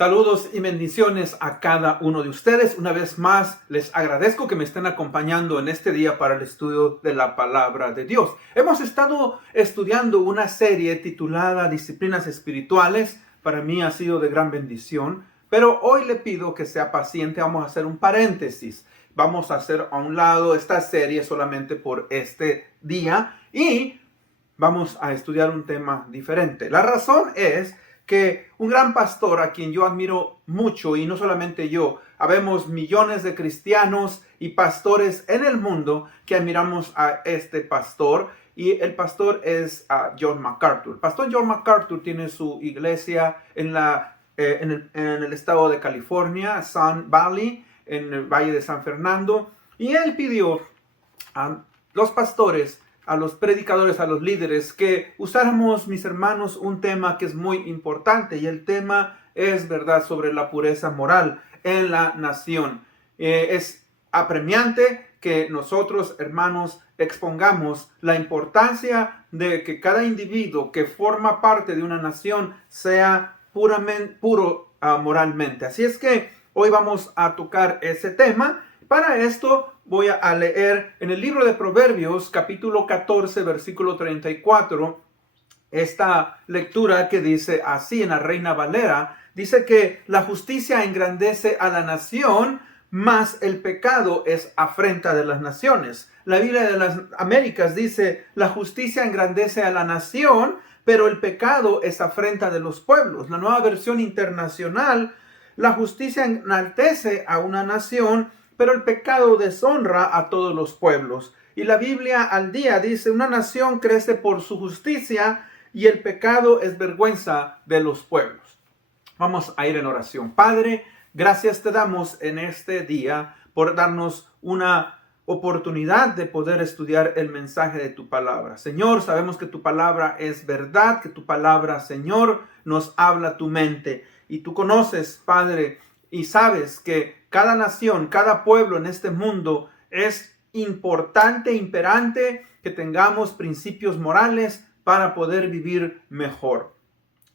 Saludos y bendiciones a cada uno de ustedes. Una vez más, les agradezco que me estén acompañando en este día para el estudio de la palabra de Dios. Hemos estado estudiando una serie titulada Disciplinas Espirituales. Para mí ha sido de gran bendición, pero hoy le pido que sea paciente. Vamos a hacer un paréntesis. Vamos a hacer a un lado esta serie solamente por este día y vamos a estudiar un tema diferente. La razón es que un gran pastor a quien yo admiro mucho, y no solamente yo, habemos millones de cristianos y pastores en el mundo que admiramos a este pastor, y el pastor es John MacArthur. El pastor John MacArthur tiene su iglesia en el estado de California, Sun Valley, en el Valle de San Fernando, y él pidió a los pastores, a los predicadores, a los líderes, que usáramos, mis hermanos, un tema que es muy importante, y el tema es, ¿verdad?, sobre la pureza moral en la nación. Es apremiante que nosotros, hermanos, expongamos la importancia de que cada individuo que forma parte de una nación sea puro moralmente. Así es que hoy vamos a tocar ese tema. Para esto voy a leer en el libro de Proverbios, capítulo 14, versículo 34, esta lectura que dice así en la Reina Valera. Dice que la justicia engrandece a la nación, mas el pecado es afrenta de las naciones. La Biblia de las Américas dice, la justicia engrandece a la nación, pero el pecado es afrenta de los pueblos. La Nueva Versión Internacional, la justicia enaltece a una nación, pero el pecado deshonra a todos los pueblos. Y la Biblia al día dice, una nación crece por su justicia y el pecado es vergüenza de los pueblos. Vamos a ir en oración. Padre, gracias te damos en este día por darnos una oportunidad de poder estudiar el mensaje de tu palabra. Señor, sabemos que tu palabra es verdad, que tu palabra, Señor, nos habla tu mente. Y tú conoces, Padre, y sabes que cada nación, cada pueblo en este mundo es importante, imperante que tengamos principios morales para poder vivir mejor.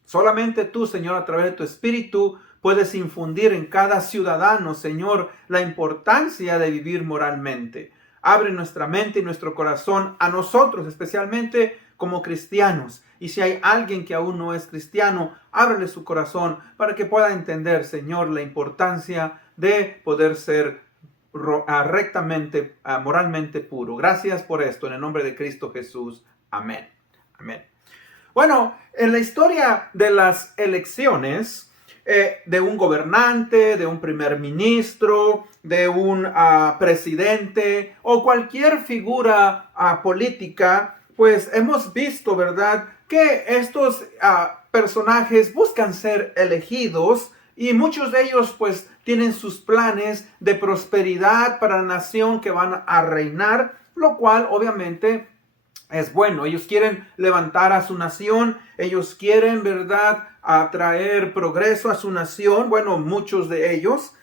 Solamente tú, Señor, a través de tu Espíritu, puedes infundir en cada ciudadano, Señor, la importancia de vivir moralmente. Abre nuestra mente y nuestro corazón a nosotros, especialmente como cristianos. Y si hay alguien que aún no es cristiano, ábrele su corazón para que pueda entender, Señor, la importancia de poder ser rectamente, moralmente puro. Gracias por esto, en el nombre de Cristo Jesús. Amén. Amén. Bueno, en la historia de las elecciones, de un gobernante, de un primer ministro, de un presidente o cualquier figura política, pues hemos visto, ¿verdad?, que estos personajes buscan ser elegidos y muchos de ellos pues tienen sus planes de prosperidad para la nación que van a reinar, lo cual obviamente es bueno. Ellos quieren levantar a su nación, ellos quieren, ¿verdad?, atraer progreso a su nación, bueno, muchos de ellos.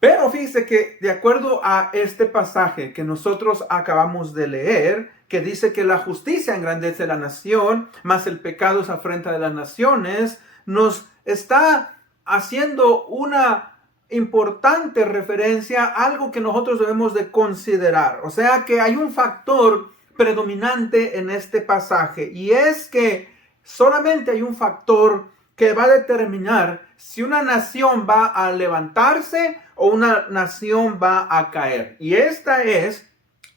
Pero fíjese que de acuerdo a este pasaje que nosotros acabamos de leer, que dice que la justicia engrandece a la nación, mas el pecado es afrenta de las naciones, nos está haciendo una importante referencia a algo que nosotros debemos de considerar. O sea que hay un factor predominante en este pasaje, y es que solamente hay un factor que va a determinar si una nación va a levantarse o una nación va a caer. Y esta es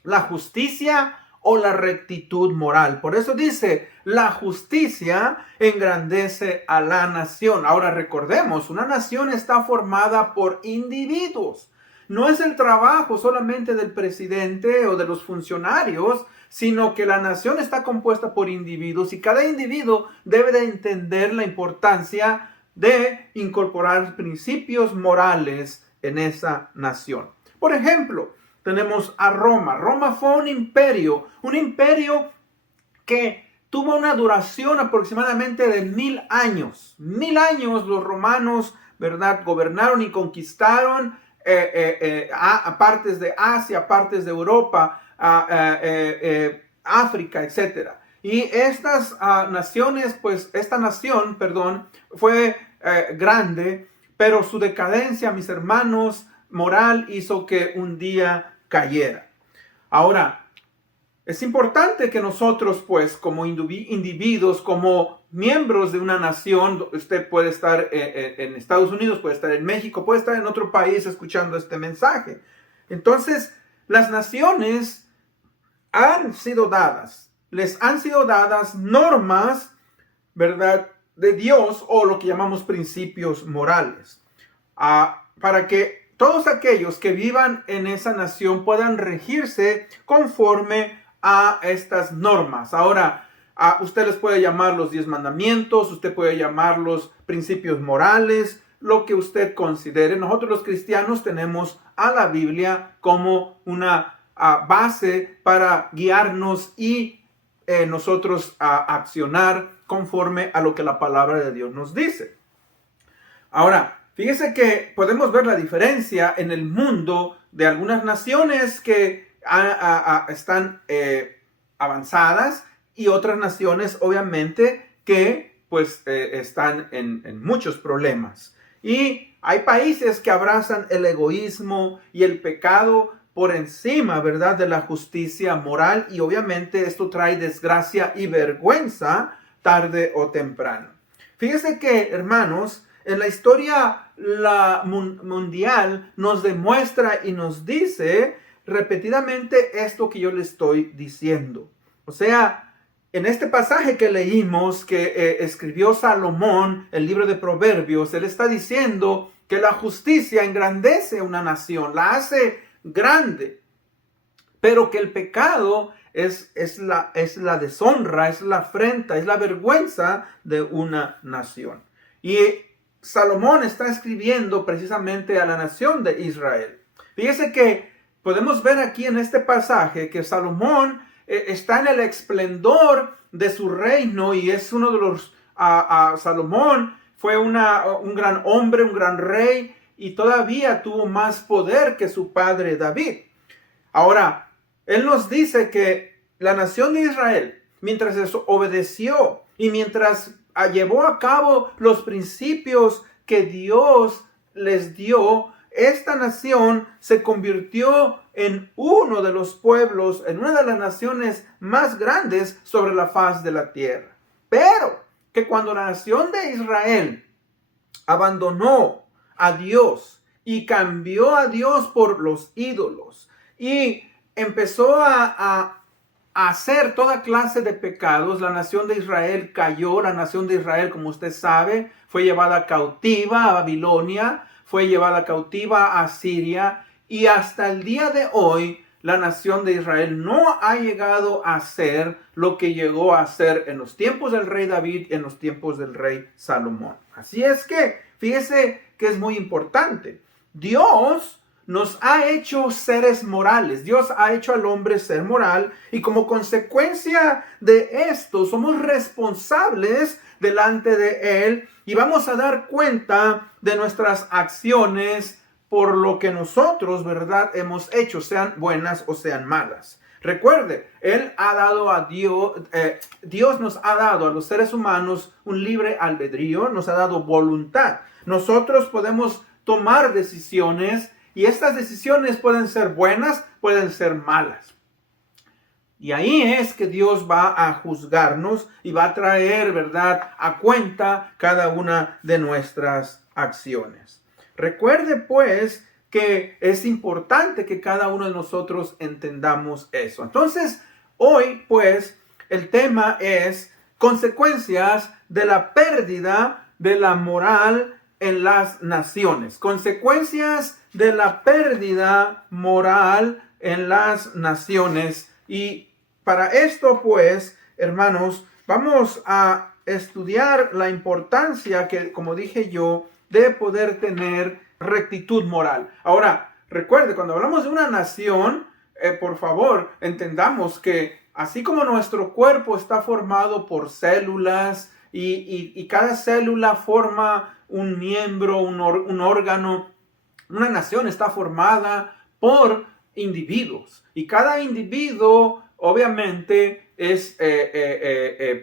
la justicia o la rectitud moral. Por eso dice, la justicia engrandece a la nación. Ahora recordemos, una nación está formada por individuos. No es el trabajo solamente del presidente o de los funcionarios, sino que la nación está compuesta por individuos y cada individuo debe de entender la importancia de incorporar principios morales en esa nación. Por ejemplo, tenemos a Roma. Roma fue un imperio que tuvo una duración aproximadamente de 1000 años. 1000 años los romanos, ¿verdad?, gobernaron y conquistaron a partes de Asia, partes de Europa, África, etc. Y estas naciones, pues esta nación, fue grande, pero su decadencia, mis hermanos, moral hizo que un día cayera. Ahora, es importante que nosotros, pues, como individuos, como miembros de una nación, usted puede estar en Estados Unidos, puede estar en México, puede estar en otro país escuchando este mensaje. Entonces, las naciones les han sido dadas normas, ¿verdad?, de Dios, o lo que llamamos principios morales, para que todos aquellos que vivan en esa nación puedan regirse conforme a estas normas. Ahora, usted les puede llamar los 10 mandamientos, usted puede llamarlos principios morales, lo que usted considere. Nosotros los cristianos tenemos a la Biblia como una base para guiarnos y nosotros accionar conforme a lo que la palabra de Dios nos dice. Ahora, fíjese que podemos ver la diferencia en el mundo de algunas naciones que están avanzadas y otras naciones, obviamente, que pues están en muchos problemas. Y hay países que abrazan el egoísmo y el pecado por encima, ¿verdad?, de la justicia moral, y obviamente esto trae desgracia y vergüenza tarde o temprano. Fíjese que, hermanos, en la historia mundial nos demuestra y nos dice repetidamente esto que yo le estoy diciendo. O sea, en este pasaje que leímos, que escribió Salomón, el libro de Proverbios, él está diciendo que la justicia engrandece a una nación, la hace grande, pero que el pecado es la deshonra, es la afrenta, es la vergüenza de una nación. Y Salomón está escribiendo precisamente a la nación de Israel. Fíjese que podemos ver aquí en este pasaje que Salomón está en el esplendor de su reino, y es uno de los... Salomón fue un gran hombre, un gran rey, y todavía tuvo más poder que su padre David. Ahora, él nos dice que la nación de Israel, mientras obedeció y mientras llevó a cabo los principios que Dios les dio, esta nación se convirtió en uno de los pueblos, en una de las naciones más grandes sobre la faz de la tierra. Pero que cuando la nación de Israel abandonó a Dios y cambió a Dios por los ídolos y empezó a hacer toda clase de pecados, la nación de Israel cayó. La nación de Israel, como usted sabe, fue llevada cautiva a Babilonia, fue llevada cautiva a Siria, y hasta el día de hoy la nación de Israel no ha llegado a ser lo que llegó a ser en los tiempos del rey David, en los tiempos del rey Salomón. Así es que fíjese que es muy importante. Dios nos ha hecho seres morales. Dios ha hecho al hombre ser moral, y como consecuencia de esto somos responsables delante de Él, y vamos a dar cuenta de nuestras acciones por lo que nosotros, ¿verdad?, hemos hecho, sean buenas o sean malas. Recuerde, Él ha dado a Dios nos ha dado a los seres humanos un libre albedrío, nos ha dado voluntad. Nosotros podemos tomar decisiones, y estas decisiones pueden ser buenas, pueden ser malas. Y ahí es que Dios va a juzgarnos y va a traer, ¿verdad?, a cuenta cada una de nuestras acciones. Recuerde, pues, que es importante que cada uno de nosotros entendamos eso. Entonces, hoy, pues, el tema es consecuencias de la pérdida de la moral en las naciones. Consecuencias de la pérdida moral en las naciones. Y para esto, pues, hermanos, vamos a estudiar la importancia que, como dije yo, de poder tener rectitud moral. Ahora, recuerde, cuando hablamos de una nación, por favor, entendamos que así como nuestro cuerpo está formado por células, y cada célula forma un miembro, un órgano, una nación está formada por individuos, y cada individuo obviamente es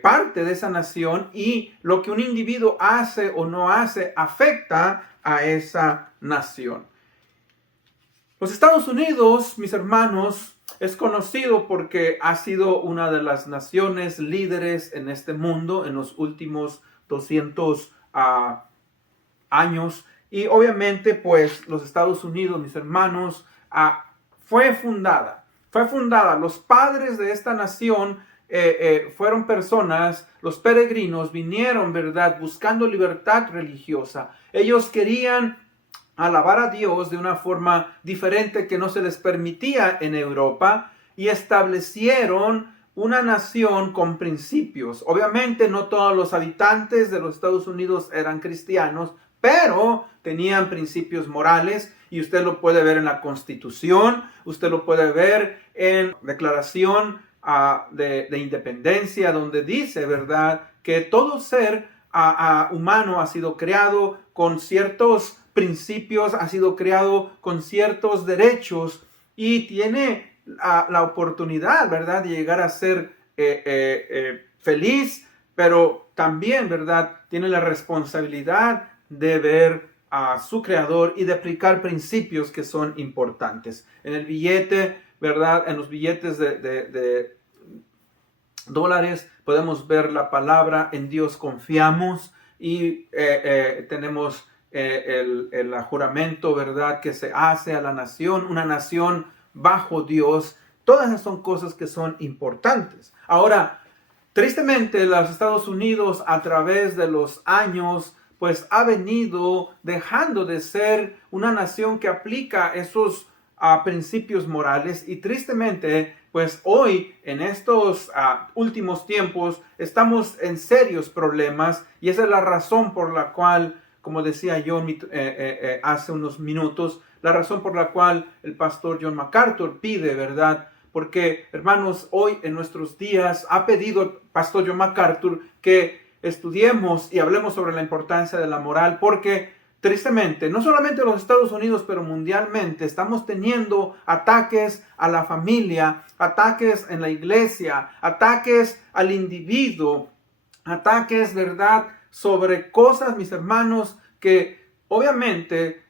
parte de esa nación, y lo que un individuo hace o no hace afecta a esa nación. Los Estados Unidos, mis hermanos, es conocido porque ha sido una de las naciones líderes en este mundo en los últimos 200 años. Y obviamente, pues, los Estados Unidos, mis hermanos, fue fundada. Los padres de esta nación fueron personas, los peregrinos vinieron, ¿verdad?, buscando libertad religiosa. Ellos querían alabar a Dios de una forma diferente que no se les permitía en Europa, y establecieron una nación con principios. Obviamente no todos los habitantes de los Estados Unidos eran cristianos, pero tenían principios morales, y usted lo puede ver en la Constitución, usted lo puede ver en Declaración de Independencia, donde dice, ¿verdad?, que todo ser humano ha sido creado con ciertos principios, ha sido creado con ciertos derechos, y tiene la oportunidad, ¿verdad?, de llegar a ser feliz, pero también, ¿verdad?, tiene la responsabilidad de ver a su creador y de aplicar principios que son importantes. En el billete, ¿verdad?, en los billetes de dólares podemos ver la palabra "en Dios confiamos", y tenemos el juramento, ¿verdad?, que se hace a la nación, una nación bajo Dios. Todas esas son cosas que son importantes. Ahora, tristemente, los Estados Unidos a través de los años pues ha venido dejando de ser una nación que aplica esos principios morales, y tristemente pues hoy en estos últimos tiempos estamos en serios problemas, y esa es la razón por la cual, como decía yo hace unos minutos, la razón por la cual el pastor John MacArthur pide, ¿verdad? Porque, hermanos, hoy en nuestros días ha pedido el pastor John MacArthur que estudiemos y hablemos sobre la importancia de la moral, porque tristemente, no solamente en los Estados Unidos, pero mundialmente, estamos teniendo ataques a la familia, ataques en la iglesia, ataques al individuo, ataques, ¿verdad?, sobre cosas, mis hermanos, que obviamente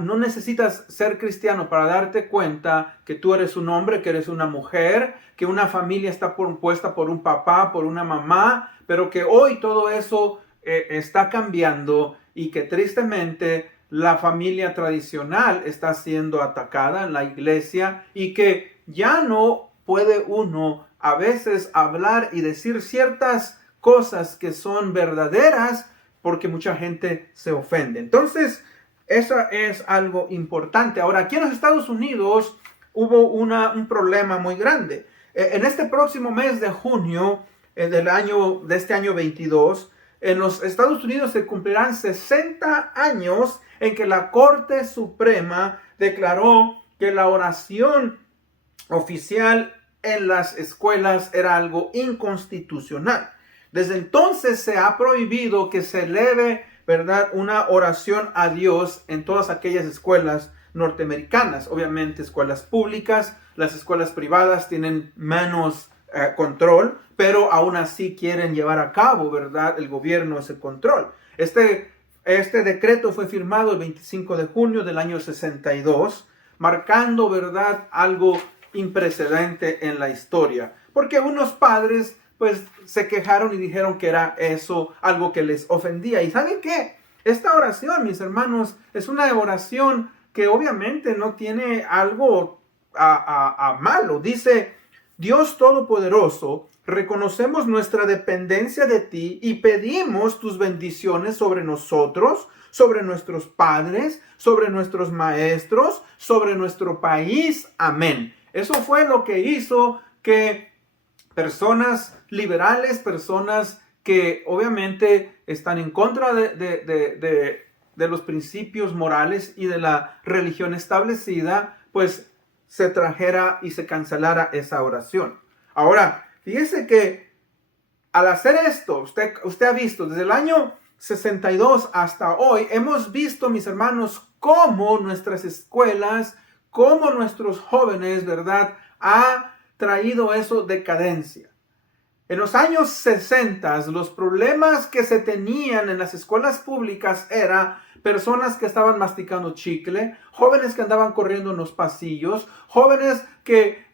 no necesitas ser cristiano para darte cuenta que tú eres un hombre, que eres una mujer, que una familia está compuesta por un papá, por una mamá, pero que hoy todo eso está cambiando, y que tristemente la familia tradicional está siendo atacada en la iglesia, y que ya no puede uno a veces hablar y decir ciertas cosas que son verdaderas porque mucha gente se ofende. Entonces, eso es algo importante. Ahora, aquí en los Estados Unidos hubo un problema muy grande. En este próximo mes de junio de este año 22, en los Estados Unidos se cumplirán 60 años en que la Corte Suprema declaró que la oración oficial en las escuelas era algo inconstitucional. Desde entonces se ha prohibido que se eleve, ¿verdad?, una oración a Dios en todas aquellas escuelas norteamericanas. Obviamente escuelas públicas, las escuelas privadas tienen menos control, pero aún así quieren llevar a cabo, ¿verdad?, el gobierno ese control. Este decreto fue firmado el 25 de junio del año 62, marcando, ¿verdad?, algo imprecedente en la historia, porque unos padres pues se quejaron y dijeron que era eso algo que les ofendía. ¿Y saben qué? Esta oración, mis hermanos, es una oración que obviamente no tiene algo malo. Dice: Dios Todopoderoso, reconocemos nuestra dependencia de ti y pedimos tus bendiciones sobre nosotros, sobre nuestros padres, sobre nuestros maestros, sobre nuestro país. Amén. Eso fue lo que hizo que personas liberales, personas que obviamente están en contra de los principios morales y de la religión establecida, pues se trajera y se cancelara esa oración. Ahora, fíjese que al hacer esto, usted ha visto desde el año 62 hasta hoy, hemos visto, mis hermanos, cómo nuestras escuelas, cómo nuestros jóvenes, ¿verdad?, ha traído eso decadencia. En los años 60, los problemas que se tenían en las escuelas públicas era personas que estaban masticando chicle, jóvenes que andaban corriendo en los pasillos, jóvenes que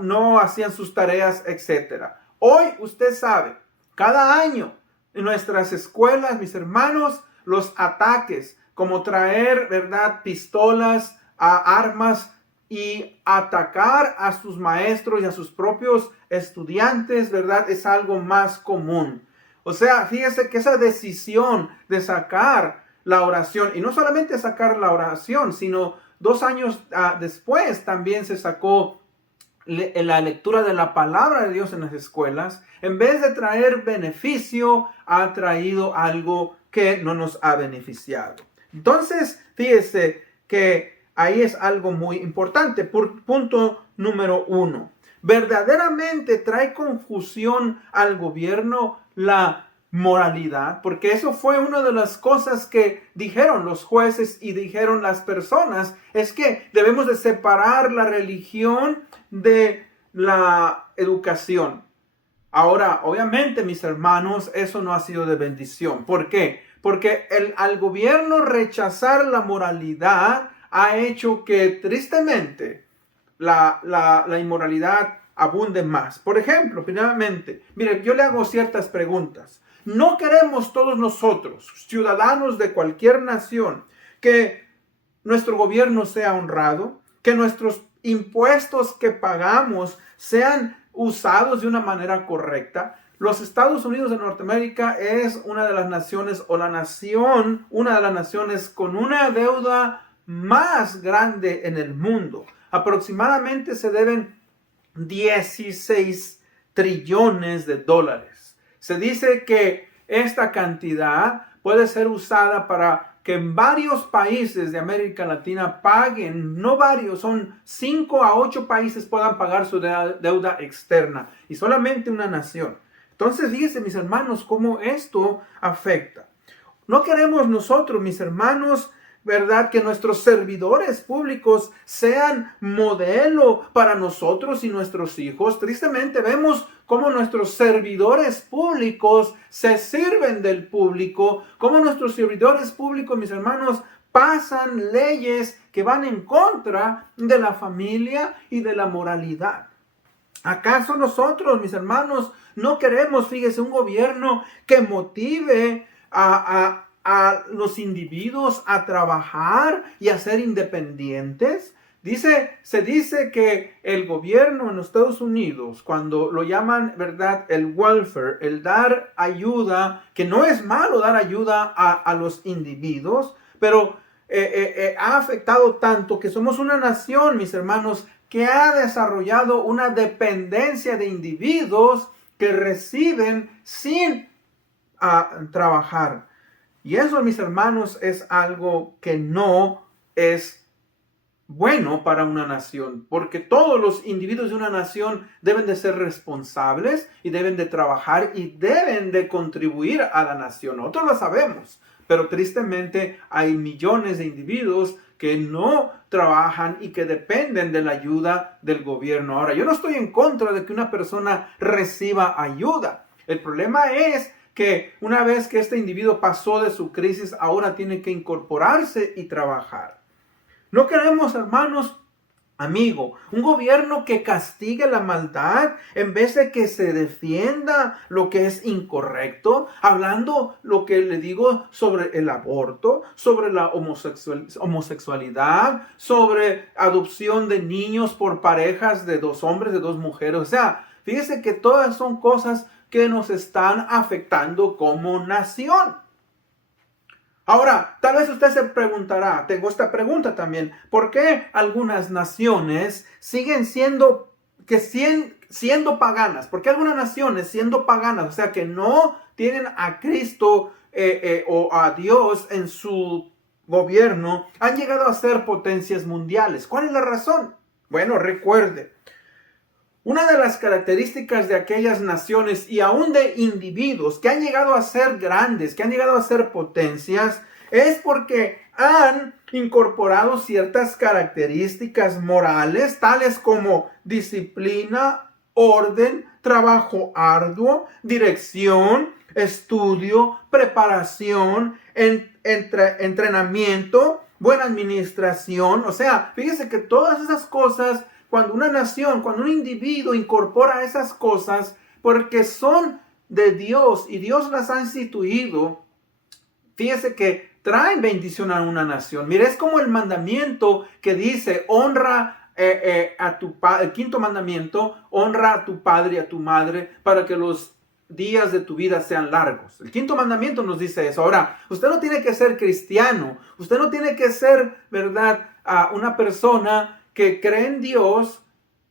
no hacían sus tareas, etc. Hoy usted sabe, cada año en nuestras escuelas, mis hermanos, los ataques, como traer, ¿verdad?, pistolas, armas y atacar a sus maestros y a sus propios estudiantes, ¿verdad?, es algo más común. O sea, fíjese que esa decisión de sacar la oración, y no solamente sacar la oración, sino 2 años después también se sacó la lectura de la palabra de Dios en las escuelas, en vez de traer beneficio, ha traído algo que no nos ha beneficiado. Entonces, fíjese que ahí es algo muy importante. Punto número 1. Verdaderamente trae confusión al gobierno la moralidad, porque eso fue una de las cosas que dijeron los jueces y dijeron las personas, es que debemos de separar la religión de la educación. Ahora, obviamente, mis hermanos, eso no ha sido de bendición. ¿Por qué? Porque al gobierno rechazar la moralidad ha hecho que tristemente la inmoralidad abunde más. Por ejemplo, finalmente, mire, yo le hago ciertas preguntas. No queremos todos nosotros, ciudadanos de cualquier nación, que nuestro gobierno sea honrado, que nuestros impuestos que pagamos sean usados de una manera correcta. Los Estados Unidos de Norteamérica es una de las naciones una de las naciones con una deuda más grande en el mundo. Aproximadamente se deben 16 trillones de dólares. Se dice que esta cantidad puede ser usada para que en varios países de América Latina paguen, no varios, son 5 a 8 países puedan pagar su deuda externa y solamente una nación. Entonces, fíjense, mis hermanos, cómo esto afecta. No queremos nosotros, mis hermanos, ¿verdad?, que nuestros servidores públicos sean modelo para nosotros y nuestros hijos. Tristemente vemos cómo nuestros servidores públicos se sirven del público, cómo nuestros servidores públicos, mis hermanos, pasan leyes que van en contra de la familia y de la moralidad. ¿Acaso nosotros, mis hermanos, no queremos, fíjese, un gobierno que motive a los individuos a trabajar y a ser independientes? Se dice que el gobierno en los Estados Unidos, cuando lo llaman, ¿verdad?, el welfare, el dar ayuda, que no es malo dar ayuda a los individuos, pero ha afectado tanto que somos una nación, mis hermanos, que ha desarrollado una dependencia de individuos que reciben sin trabajar. Y eso, mis hermanos, es algo que no es bueno para una nación, porque todos los individuos de una nación deben de ser responsables y deben de trabajar y deben de contribuir a la nación. Nosotros lo sabemos, pero tristemente hay millones de individuos que no trabajan y que dependen de la ayuda del gobierno. Ahora, yo no estoy en contra de que una persona reciba ayuda. El problema es que una vez que este individuo pasó de su crisis, ahora tiene que incorporarse y trabajar. No queremos, hermanos, amigo, un gobierno que castigue la maldad en vez de que se defienda lo que es incorrecto, hablando lo que le digo sobre el aborto, sobre la homosexualidad, sobre adopción de niños por parejas de 2 hombres, de 2 mujeres. O sea, fíjese que todas son cosas que nos están afectando como nación. Ahora, tal vez usted se preguntará, tengo esta pregunta también, ¿por qué algunas naciones siguen siendo paganas? ¿Por qué algunas naciones siendo paganas, o sea, que no tienen a Cristo o a Dios en su gobierno, han llegado a ser potencias mundiales? ¿Cuál es la razón? Bueno, recuerde, una de las características de aquellas naciones y aún de individuos que han llegado a ser grandes, que han llegado a ser potencias, es porque han incorporado ciertas características morales, tales como disciplina, orden, trabajo arduo, dirección, estudio, preparación, entrenamiento, buena administración. O sea, fíjese que todas esas cosas, cuando una nación, cuando un individuo incorpora esas cosas, porque son de Dios y Dios las ha instituido, fíjese que traen bendición a una nación. Mire, es como el mandamiento que dice, honra a tu padre, el quinto mandamiento, honra a tu padre y a tu madre para que los días de tu vida sean largos. El quinto mandamiento nos dice eso. Ahora, usted no tiene que ser cristiano, usted no tiene que ser, ¿verdad?, una persona que cree en Dios,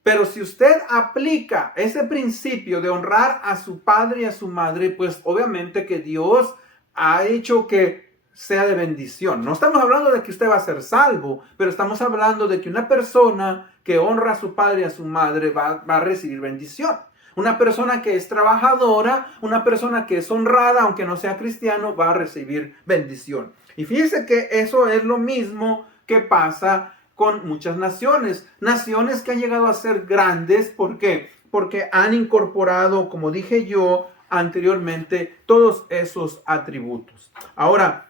pero si usted aplica ese principio de honrar a su padre y a su madre, pues obviamente que Dios ha hecho que sea de bendición. No estamos hablando de que usted va a ser salvo, pero estamos hablando de que una persona que honra a su padre y a su madre va a recibir bendición. Una persona que es trabajadora, una persona que es honrada, aunque no sea cristiano, va a recibir bendición. Y fíjese que eso es lo mismo que pasa con muchas naciones. Naciones que han llegado a ser grandes. ¿Por qué? Porque han incorporado, como dije yo anteriormente, todos esos atributos. Ahora,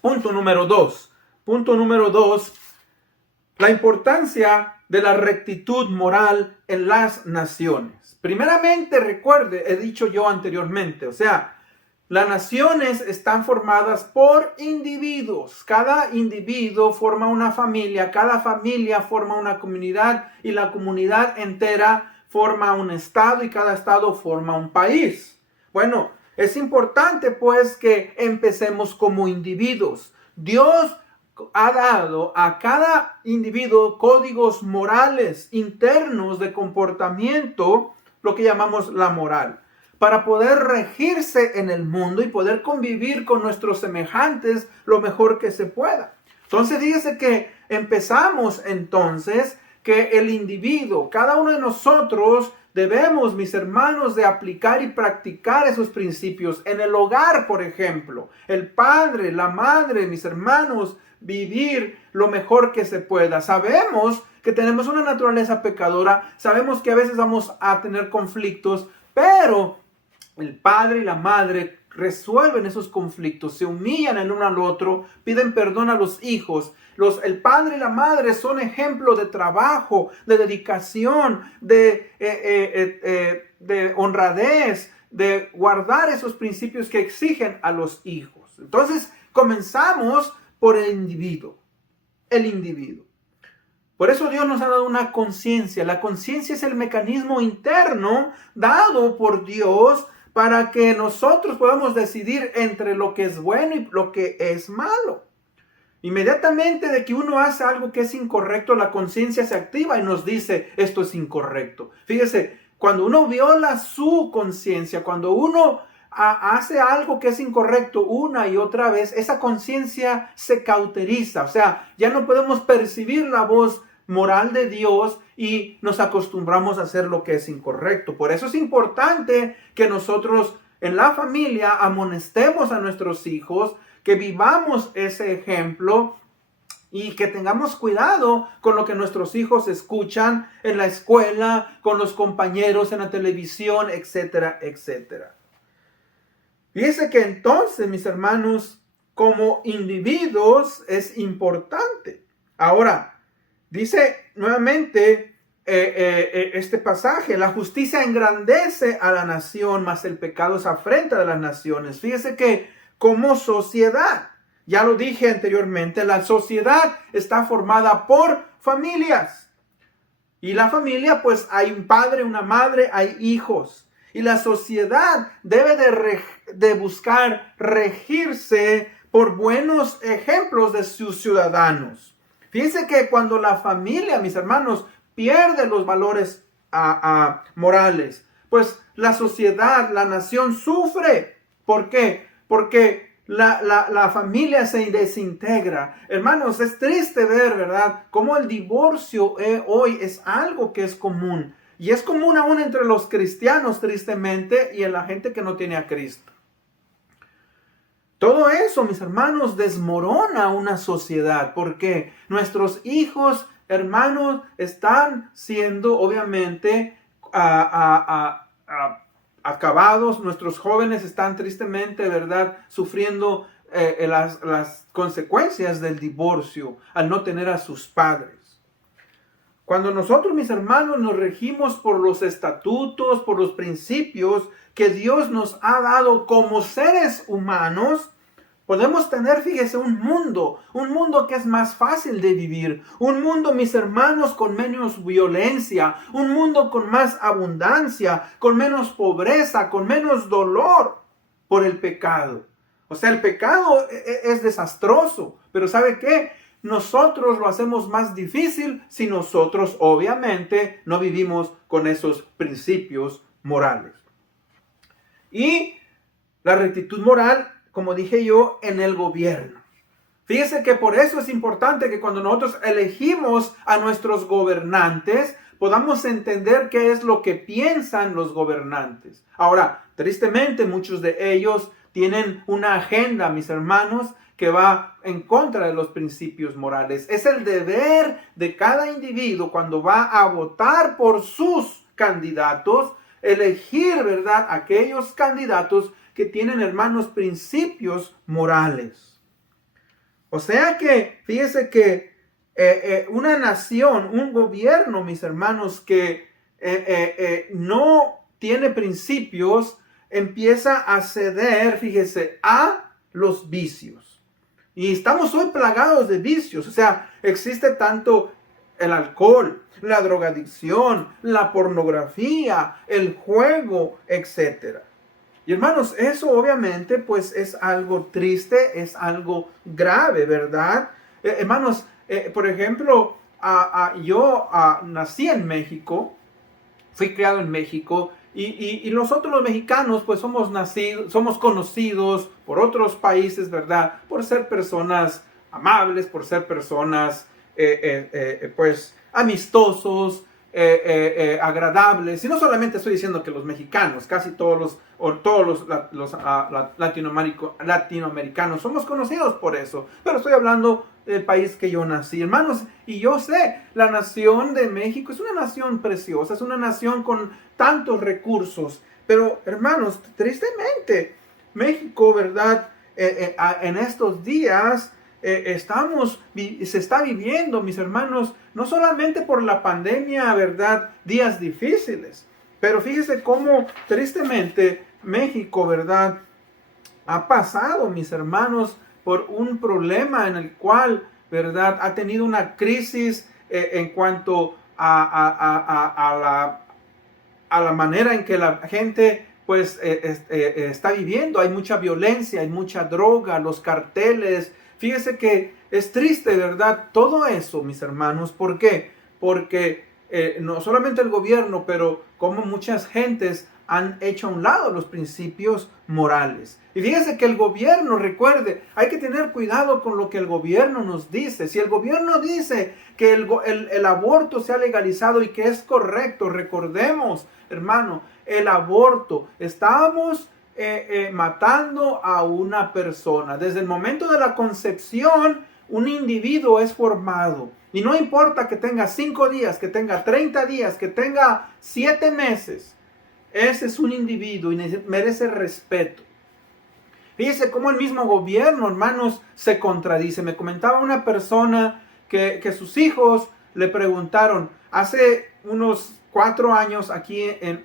punto número 2. Punto número 2. La importancia de la rectitud moral en las naciones. Primeramente, recuerde, he dicho yo anteriormente, o sea, las naciones están formadas por individuos. Cada individuo forma una familia, cada familia forma una comunidad y la comunidad entera forma un estado y cada estado forma un país. Bueno, es importante pues que empecemos como individuos. Dios ha dado a cada individuo códigos morales internos de comportamiento, lo que llamamos la moral, para poder regirse en el mundo y poder convivir con nuestros semejantes lo mejor que se pueda. Entonces, fíjese que empezamos entonces que el individuo, cada uno de nosotros, debemos, mis hermanos, de aplicar y practicar esos principios en el hogar, por ejemplo. El padre, la madre, mis hermanos, vivir lo mejor que se pueda. Sabemos que tenemos una naturaleza pecadora, sabemos que a veces vamos a tener conflictos, pero el padre y la madre resuelven esos conflictos, se humillan el uno al otro, piden perdón a los hijos. El padre y la madre son ejemplo de trabajo, de dedicación, de honradez, de guardar esos principios que exigen a los hijos. Entonces, comenzamos por el individuo. El individuo. Por eso Dios nos ha dado una conciencia. La conciencia es el mecanismo interno dado por Dios para que nosotros podamos decidir entre lo que es bueno y lo que es malo. Inmediatamente de que uno hace algo que es incorrecto, la conciencia se activa y nos dice, esto es incorrecto. Fíjese, cuando uno viola su conciencia, cuando uno hace algo que es incorrecto una y otra vez, esa conciencia se cauteriza. O sea, ya no podemos percibir la voz moral de Dios y nos acostumbramos a hacer lo que es incorrecto. Por eso es importante que nosotros en la familia amonestemos a nuestros hijos, que vivamos ese ejemplo y que tengamos cuidado con lo que nuestros hijos escuchan en la escuela, con los compañeros en la televisión, etcétera, etcétera. Fíjense que entonces, mis hermanos, como individuos es importante. Ahora, dice nuevamente este pasaje, la justicia engrandece a la nación, mas el pecado es afrenta de las naciones. Fíjese que como sociedad, ya lo dije anteriormente, la sociedad está formada por familias. Y la familia, pues hay un padre, una madre, hay hijos. Y la sociedad debe de buscar regirse por buenos ejemplos de sus ciudadanos. Fíjense que cuando la familia, mis hermanos, pierde los valores morales, pues la sociedad, la nación sufre. ¿Por qué? Porque la familia se desintegra. Hermanos, es triste ver, ¿verdad?, cómo el divorcio hoy es algo que es común. Y es común aún entre los cristianos, tristemente, y en la gente que no tiene a Cristo. Todo eso, mis hermanos, desmorona una sociedad porque nuestros hijos, hermanos, están siendo obviamente acabados. Nuestros jóvenes están tristemente, ¿verdad?, sufriendo las consecuencias del divorcio al no tener a sus padres. Cuando nosotros, mis hermanos, nos regimos por los estatutos, por los principios que Dios nos ha dado como seres humanos, podemos tener, fíjese, un mundo que es más fácil de vivir, un mundo, mis hermanos, con menos violencia, un mundo con más abundancia, con menos pobreza, con menos dolor por el pecado. O sea, el pecado es desastroso, pero ¿sabe qué? Nosotros lo hacemos más difícil si nosotros obviamente no vivimos con esos principios morales. Y la rectitud moral, como dije yo, en el gobierno. Fíjese que por eso es importante que cuando nosotros elegimos a nuestros gobernantes, podamos entender qué es lo que piensan los gobernantes. Ahora, tristemente, muchos de ellos tienen una agenda, mis hermanos, que va en contra de los principios morales. Es el deber de cada individuo cuando va a votar por sus candidatos, elegir, ¿verdad?, aquellos candidatos que tienen, hermanos, principios morales. O sea que, fíjese que una nación, un gobierno, mis hermanos, que no tiene principios, empieza a ceder, fíjese, a los vicios. Y estamos hoy plagados de vicios. O sea, existe tanto el alcohol, la drogadicción, la pornografía, el juego, etc. Y hermanos, eso obviamente pues es algo triste, es algo grave, ¿verdad? Hermanos, por ejemplo, yo nací en México, fui criado en México. Y nosotros los mexicanos pues somos conocidos por otros países, ¿verdad?, por ser personas amables, por ser personas pues amistosos, agradables. Y no solamente estoy diciendo que los mexicanos, casi todos los latinoamericanos somos conocidos por eso, pero estoy hablando del país que yo nací, hermanos. Y yo sé, la nación de México es una nación preciosa, es una nación con tantos recursos, pero hermanos, tristemente México, ¿verdad?, en estos días se está viviendo, mis hermanos, no solamente por la pandemia, ¿verdad?, días difíciles, pero fíjese cómo tristemente México, ¿verdad?, ha pasado, mis hermanos, por un problema en el cual, ¿verdad?, ha tenido una crisis en cuanto a la manera en que la gente pues está viviendo. Hay mucha violencia, hay mucha droga, los carteles. Fíjese que es triste, ¿verdad?, todo eso, mis hermanos. ¿Por qué? Porque no solamente el gobierno, pero como muchas gentes han hecho a un lado los principios morales. Y fíjese que el gobierno, recuerde, hay que tener cuidado con lo que el gobierno nos dice. Si el gobierno dice que el aborto se ha legalizado y que es correcto, recordemos, hermano, el aborto, estamos matando a una persona. Desde el momento de la concepción, un individuo es formado. Y no importa que tenga 5 días, que tenga 30 días, que tenga 7 meses. Ese es un individuo y merece respeto. Fíjese cómo el mismo gobierno, hermanos, se contradice. Me comentaba una persona que sus hijos le preguntaron, hace unos 4 años aquí en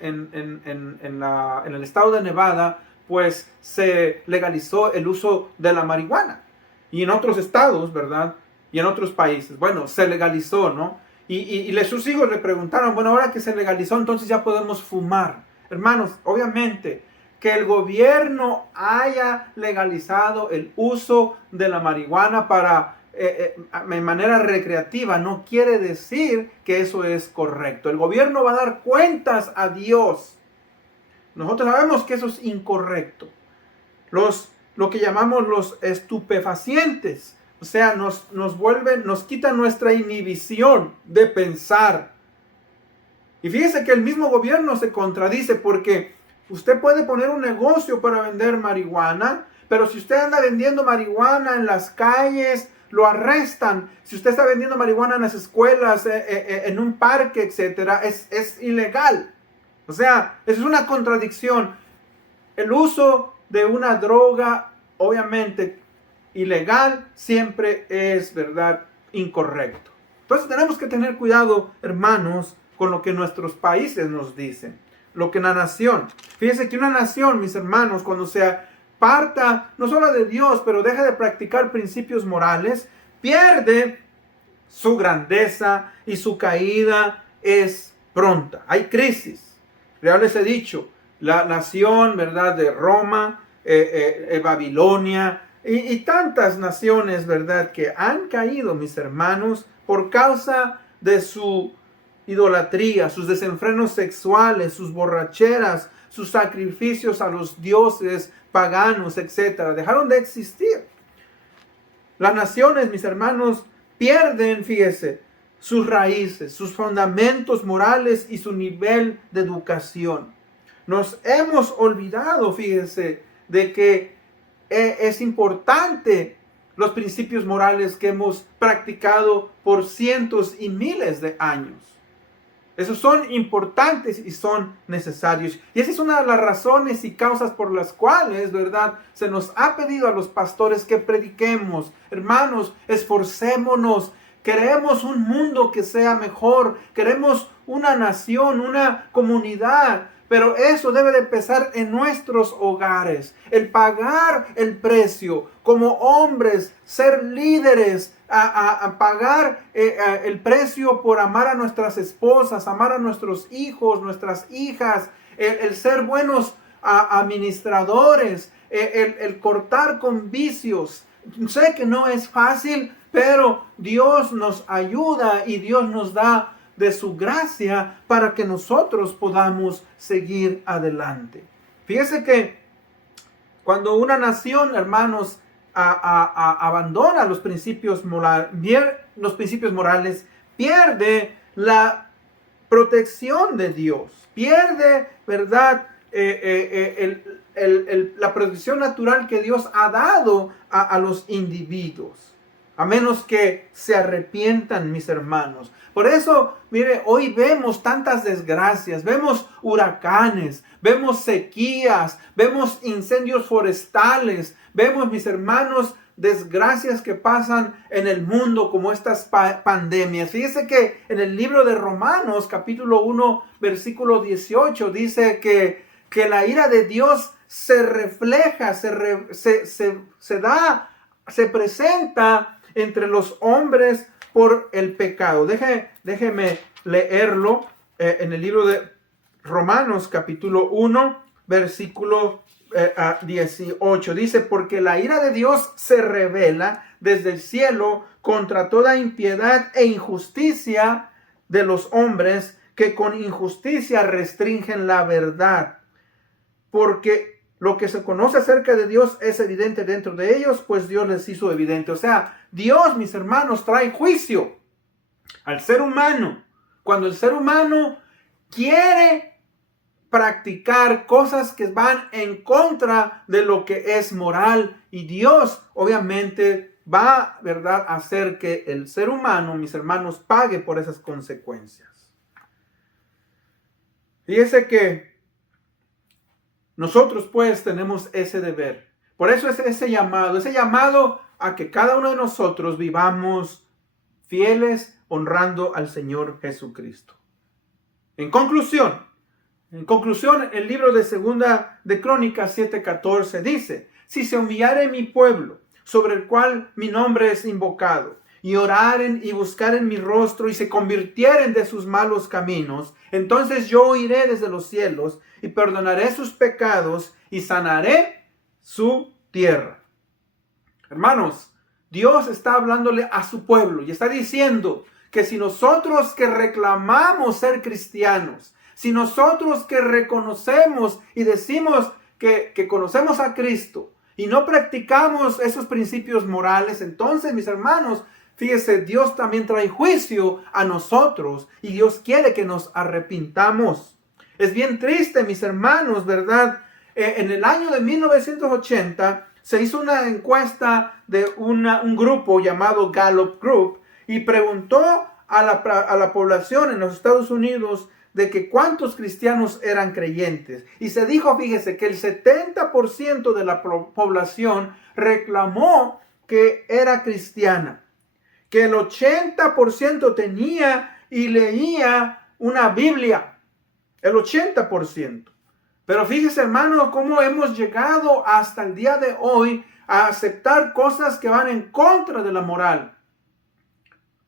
el estado de Nevada, pues se legalizó el uso de la marihuana. Y en otros estados, ¿verdad?, y en otros países, bueno, se legalizó, ¿no? Y sus hijos le preguntaron, bueno, ahora que se legalizó, entonces ya podemos fumar. Hermanos, obviamente, que el gobierno haya legalizado el uso de la marihuana de manera recreativa no quiere decir que eso es correcto. El gobierno va a dar cuentas a Dios. Nosotros sabemos que eso es incorrecto. Lo que llamamos los estupefacientes, o sea, nos quitan nuestra inhibición de pensar. Y fíjese que el mismo gobierno se contradice porque usted puede poner un negocio para vender marihuana, Pero si usted anda vendiendo marihuana en las calles, lo arrestan. Si usted está vendiendo marihuana en las escuelas, en un parque, etcétera, es ilegal. O sea, es una contradicción. El uso de una droga, obviamente ilegal, siempre es, ¿verdad?, incorrecto. Entonces tenemos que tener cuidado, hermanos, con lo que nuestros países nos dicen. Lo que la nación. Fíjense que una nación, mis hermanos, cuando se aparta no solo de Dios, pero deja de practicar principios morales, pierde su grandeza y su caída es pronta. Hay crisis. Ya les he dicho, la nación, ¿verdad?, de Roma, Babilonia y tantas naciones, ¿verdad?, que han caído, mis hermanos, por causa de su idolatría, sus desenfrenos sexuales, sus borracheras, sus sacrificios a los dioses paganos, etc. Dejaron de existir. Las naciones, mis hermanos, pierden, fíjese, sus raíces, sus fundamentos morales y su nivel de educación. Nos hemos olvidado, fíjese, de que es importante los principios morales que hemos practicado por cientos y miles de años. Esos son importantes y son necesarios. Y esa es una de las razones y causas por las cuales, ¿verdad?, se nos ha pedido a los pastores que prediquemos. Hermanos, esforcémonos. Queremos un mundo que sea mejor. Queremos una nación, una comunidad. Pero eso debe de empezar en nuestros hogares. El pagar el precio como hombres, ser líderes, a pagar el precio por amar a nuestras esposas, amar a nuestros hijos, nuestras hijas, el ser buenos administradores, el cortar con vicios. Sé que no es fácil, pero Dios nos ayuda y Dios nos da de su gracia para que nosotros podamos seguir adelante. Fíjese que cuando una nación, hermanos, abandona los principios morales, pierde la protección de Dios, pierde, ¿verdad?, la protección natural que Dios ha dado a los individuos, a menos que se arrepientan, mis hermanos. Por eso, mire, hoy vemos tantas desgracias, vemos huracanes, vemos sequías, vemos incendios forestales, vemos, mis hermanos, desgracias que pasan en el mundo como estas pandemias. Fíjese que en el libro de Romanos, capítulo 1, versículo 18, dice que la ira de Dios se refleja, se presenta entre los hombres por el pecado. Déjeme leerlo en el libro de Romanos, capítulo 1, versículo 18. Dice, porque la ira de Dios se revela desde el cielo contra toda impiedad e injusticia de los hombres que con injusticia restringen la verdad. Porque lo que se conoce acerca de Dios es evidente dentro de ellos, pues Dios les hizo evidente. O sea, Dios, mis hermanos, trae juicio al ser humano. Cuando el ser humano quiere practicar cosas que van en contra de lo que es moral, y Dios obviamente va, ¿verdad?, a hacer que el ser humano, mis hermanos, pague por esas consecuencias. Fíjese que nosotros pues tenemos ese deber. Por eso es ese llamado a que cada uno de nosotros vivamos fieles, honrando al Señor Jesucristo. En conclusión, el libro de Segunda de Crónicas 7:14 dice, si se humillare mi pueblo, sobre el cual mi nombre es invocado, y oraren y buscaren mi rostro y se convirtieren de sus malos caminos, entonces yo oiré desde los cielos y perdonaré sus pecados y sanaré su tierra. Hermanos, Dios está hablándole a su pueblo y está diciendo que si nosotros que reclamamos ser cristianos, si nosotros que reconocemos y decimos que conocemos a Cristo y no practicamos esos principios morales, entonces, mis hermanos, fíjese, Dios también trae juicio a nosotros y Dios quiere que nos arrepintamos. Es bien triste, mis hermanos, ¿verdad? En el año de 1980 Se hizo una encuesta de un grupo llamado Gallup Group y preguntó a la población en los Estados Unidos de que cuántos cristianos eran creyentes. Y se dijo, fíjese, que el 70% de la población reclamó que era cristiana, que el 80% tenía y leía una Biblia, el 80%. Pero fíjese, hermano, cómo hemos llegado hasta el día de hoy a aceptar cosas que van en contra de la moral.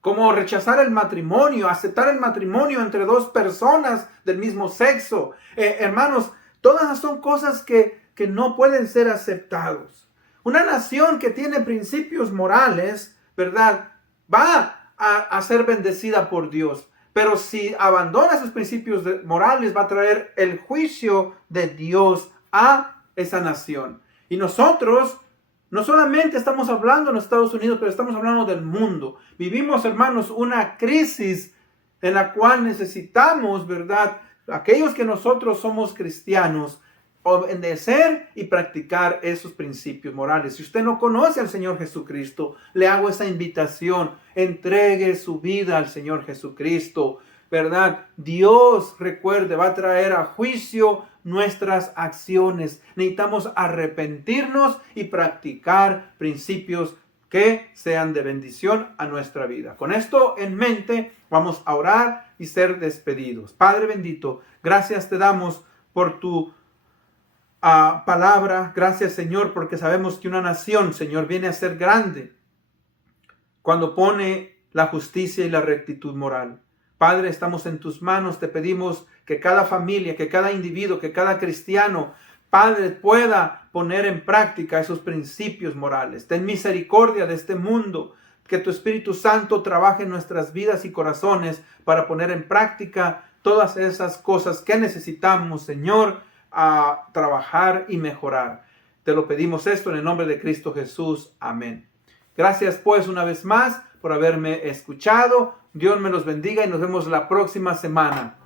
Como rechazar el matrimonio, aceptar el matrimonio entre dos personas del mismo sexo. Hermanos, todas son cosas que no pueden ser aceptados. Una nación que tiene principios morales, ¿verdad?, va a ser bendecida por Dios. Pero si abandona esos principios morales, va a traer el juicio de Dios a esa nación. Y nosotros no solamente estamos hablando en los Estados Unidos, pero estamos hablando del mundo. Vivimos, hermanos, una crisis en la cual necesitamos, ¿verdad?, aquellos que nosotros somos cristianos, obedecer y practicar esos principios morales. Si usted no conoce al Señor Jesucristo, le hago esa invitación. Entregue su vida al Señor Jesucristo, ¿verdad? Dios, recuerde, va a traer a juicio nuestras acciones. Necesitamos arrepentirnos y practicar principios que sean de bendición a nuestra vida. Con esto en mente, vamos a orar y ser despedidos. Padre bendito, gracias te damos por tu palabra. Gracias, Señor, porque sabemos que una nación, Señor, viene a ser grande cuando pone la justicia y la rectitud moral. Padre, estamos en tus manos. Te pedimos que cada familia, que cada individuo, que cada cristiano, Padre, pueda poner en práctica esos principios morales. Ten misericordia de este mundo. Que tu Espíritu Santo trabaje en nuestras vidas y corazones para poner en práctica todas esas cosas que necesitamos, Señor, a trabajar y mejorar. Te lo pedimos esto en el nombre de Cristo Jesús. Amén. Gracias pues una vez más por haberme escuchado. Dios me los bendiga y nos vemos la próxima semana.